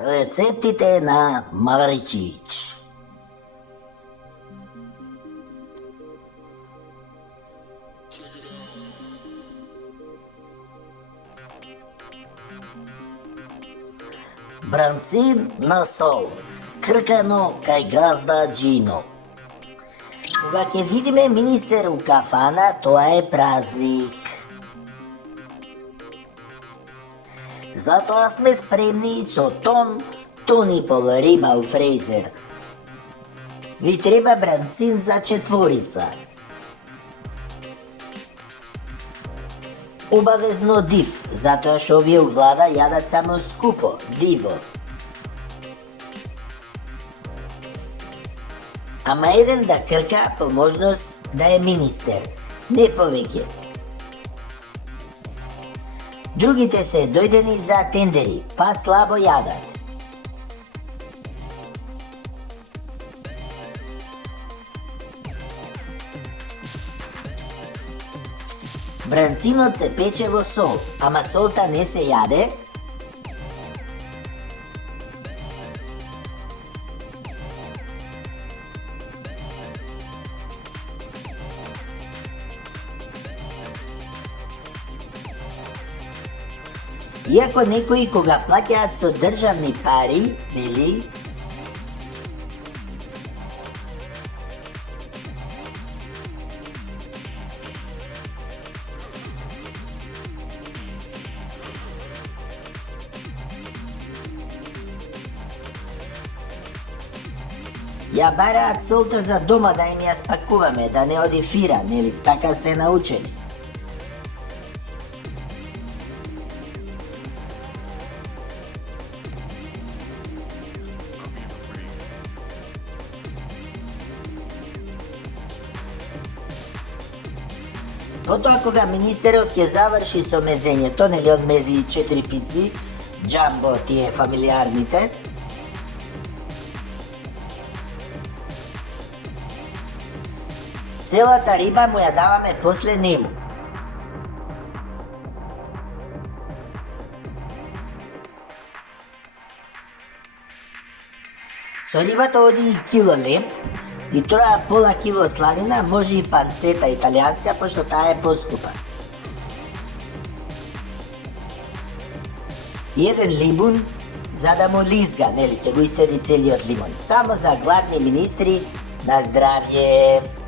Рецептите на Маричич. Бранцин на сол, кркано кај газда Джино. Кога ќе видиме министер у кафана, тоа е празник. Затоа сме спремни со тон и пол риба у фрезер. Ви треба бранцин за четворица. Обавезно див, затоа што овие у влада јадат само скупо, диво. Ама еден да крка по можност да е министер, не повеќе. Другите се дојдени за тендери, па слабо јадат. Бранцинот се пече во сол, ама солта не се јаде. Иако некои кога плаќаат со државни пари, нели? Ја бараат солта за дома да им ја спакуваме, да не оди фира, нели? Така се научени. Потоа кога министерот ќе заврши со мезењето, нели од мези 4 пици, джамбо тие фамилиарните, целата риба му ја даваме после нему. Со рибата оди и кило леп, и тоа пола кило сланина, може и панцета италијанска, пошто таа е поскупа. И еден лимун, за да му лизга, нели, ќе го исцеди целиот лимон. Само за гладни министри, на здравје!